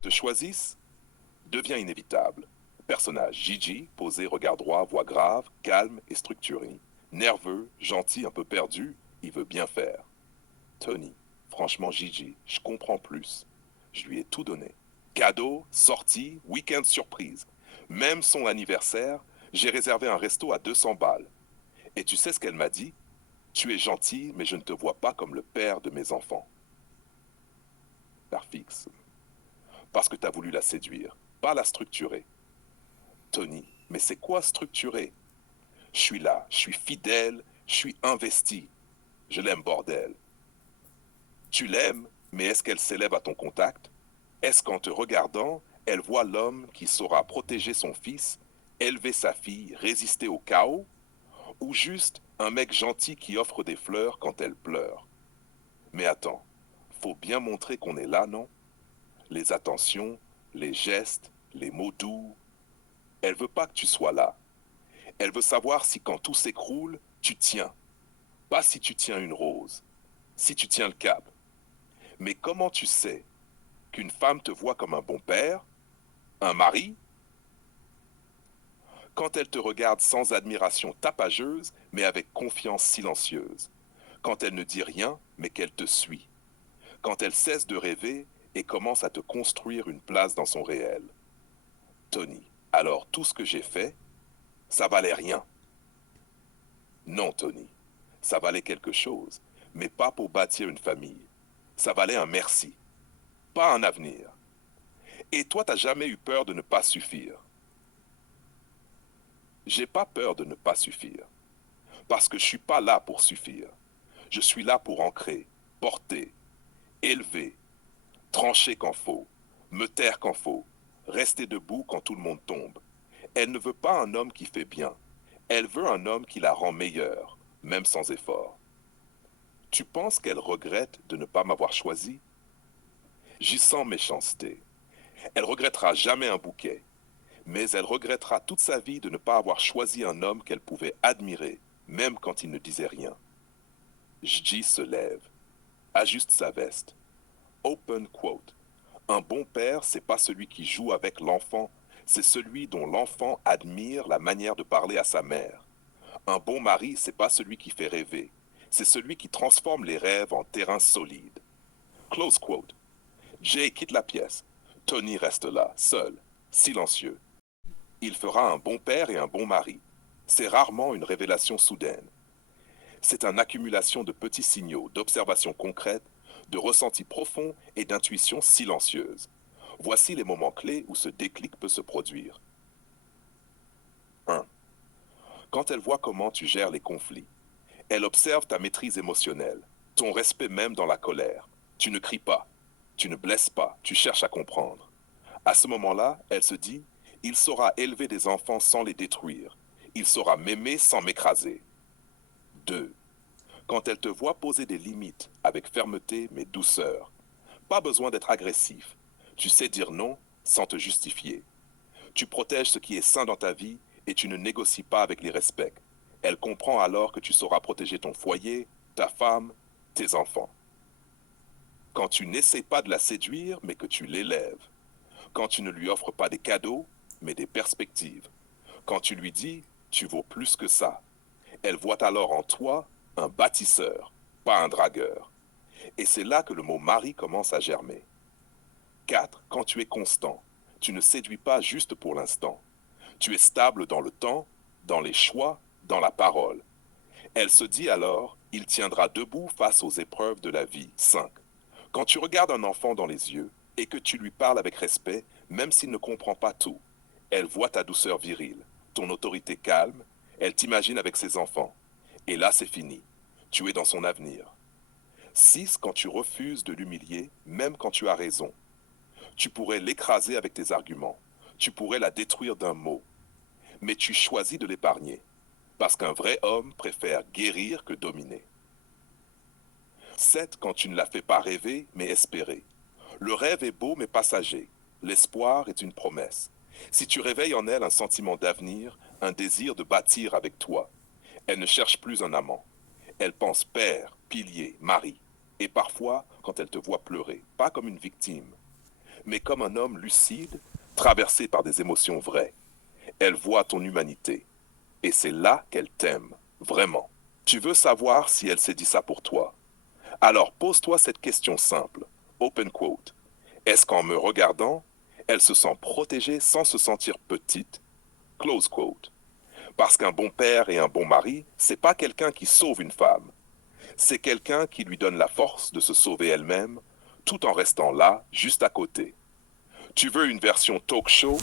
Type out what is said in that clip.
Te choisissent devient inévitable. Personnage Gigi, posé, regard droit, voix grave, calme et structuré. Nerveux, gentil, un peu perdu, il veut bien faire. Tony, franchement Gigi, je comprends plus. Je lui ai tout donné. Cadeau, sortie, week-end surprise. Même son anniversaire, j'ai réservé un resto à 200 balles. Et tu sais ce qu'elle m'a dit? Tu es gentil, mais je ne te vois pas comme le père de mes enfants. Par fixe. Parce que tu as voulu la séduire, pas la structurer. Tony, mais c'est quoi structurer? Je suis là, je suis fidèle, je suis investi. Je l'aime, bordel. Tu l'aimes, mais est-ce qu'elle s'élève à ton contact? Est-ce qu'en te regardant, elle voit l'homme qui saura protéger son fils, élever sa fille, résister au chaos? Ou juste un mec gentil qui offre des fleurs quand elle pleure? Mais attends, faut bien montrer qu'on est là, non? Les attentions, les gestes, les mots doux. Elle veut pas que tu sois là. Elle veut savoir si quand tout s'écroule, tu tiens. Pas si tu tiens une rose, si tu tiens le cap. Mais comment tu sais qu'une femme te voit comme un bon père, un mari, quand elle te regarde sans admiration tapageuse, mais avec confiance silencieuse? Quand elle ne dit rien, mais qu'elle te suit? Quand elle cesse de rêver et commence à te construire une place dans son réel? Tony, alors tout ce que j'ai fait, ça valait rien. Non, Tony, ça valait quelque chose, mais pas pour bâtir une famille. Ça valait un merci, pas un avenir. Et toi, t'as jamais eu peur de ne pas suffire. J'ai pas peur de ne pas suffire, parce que je suis pas là pour suffire. Je suis là pour ancrer, porter, élever, trancher quand faut, me taire quand faut, rester debout quand tout le monde tombe. Elle ne veut pas un homme qui fait bien. Elle veut un homme qui la rend meilleure, même sans effort. Tu penses qu'elle regrette de ne pas m'avoir choisi? J'y sens méchanceté. Elle regrettera jamais un bouquet, mais elle regrettera toute sa vie de ne pas avoir choisi un homme qu'elle pouvait admirer, même quand il ne disait rien. J se lève, ajuste sa veste. Open quote. Un bon père, c'est pas celui qui joue avec l'enfant, c'est celui dont l'enfant admire la manière de parler à sa mère. Un bon mari, c'est pas celui qui fait rêver, c'est celui qui transforme les rêves en terrain solide. Close quote. Jay quitte la pièce. Tony reste là, seul, silencieux. Il fera un bon père et un bon mari. C'est rarement une révélation soudaine. C'est une accumulation de petits signaux, d'observations concrètes, de ressentis profonds et d'intuitions silencieuses. Voici les moments clés où ce déclic peut se produire. 1. Quand elle voit comment tu gères les conflits. Elle observe ta maîtrise émotionnelle, ton respect même dans la colère. Tu ne cries pas, tu ne blesses pas, tu cherches à comprendre. À ce moment-là, elle se dit, il saura élever des enfants sans les détruire. Il saura m'aimer sans m'écraser. 2. Quand elle te voit poser des limites avec fermeté mais douceur. Pas besoin d'être agressif. Tu sais dire non sans te justifier. Tu protèges ce qui est sain dans ta vie et tu ne négocies pas avec l'irrespect. Elle comprend alors que tu sauras protéger ton foyer, ta femme, tes enfants. Quand tu n'essaies pas de la séduire mais que tu l'élèves. Quand tu ne lui offres pas des cadeaux mais des perspectives. Quand tu lui dis tu vaux plus que ça. Elle voit alors en toi un bâtisseur, pas un dragueur. Et c'est là que le mot mari commence à germer. 4. Quand tu es constant, tu ne séduis pas juste pour l'instant. Tu es stable dans le temps, dans les choix, dans la parole. Elle se dit alors, il tiendra debout face aux épreuves de la vie. 5. Quand tu regardes un enfant dans les yeux et que tu lui parles avec respect, même s'il ne comprend pas tout, elle voit ta douceur virile, ton autorité calme, elle t'imagine avec ses enfants. Et là, c'est fini. Tu es dans son avenir. 6. Quand tu refuses de l'humilier, même quand tu as raison. Tu pourrais l'écraser avec tes arguments. Tu pourrais la détruire d'un mot. Mais tu choisis de l'épargner. Parce qu'un vrai homme préfère guérir que dominer. 7. Quand tu ne la fais pas rêver, mais espérer. Le rêve est beau, mais passager. L'espoir est une promesse. Si tu réveilles en elle un sentiment d'avenir, un désir de bâtir avec toi, elle ne cherche plus un amant. Elle pense père, pilier, mari. Et parfois, quand elle te voit pleurer, pas comme une victime, mais comme un homme lucide, traversé par des émotions vraies. Elle voit ton humanité. Et c'est là qu'elle t'aime, vraiment. Tu veux savoir si elle s'est dit ça pour toi. Alors pose-toi cette question simple. Open quote. Est-ce qu'en me regardant, elle se sent protégée sans se sentir petite? Close quote. Parce qu'un bon père et un bon mari, c'est pas quelqu'un qui sauve une femme. C'est quelqu'un qui lui donne la force de se sauver elle-même, tout en restant là, juste à côté. Tu veux une version talk show?